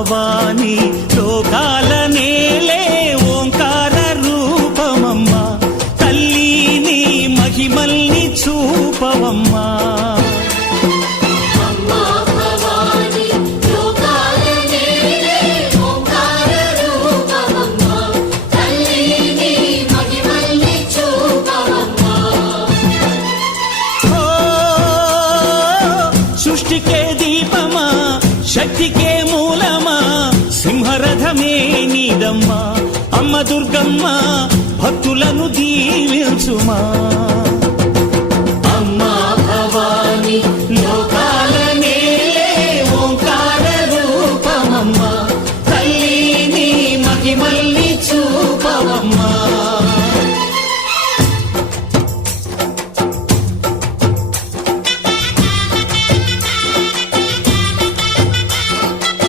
భవాని లోకాల నేలే ఓంకార రూపమమ్మా తల్లి నీ మహిమల్ని చూపవమ్మా సృష్టికే దీపమా శక్తికే మూలమా సింహరథమే నీదమ్మా అమ్మ దుర్గమ్మ భక్తులను దీవించుమా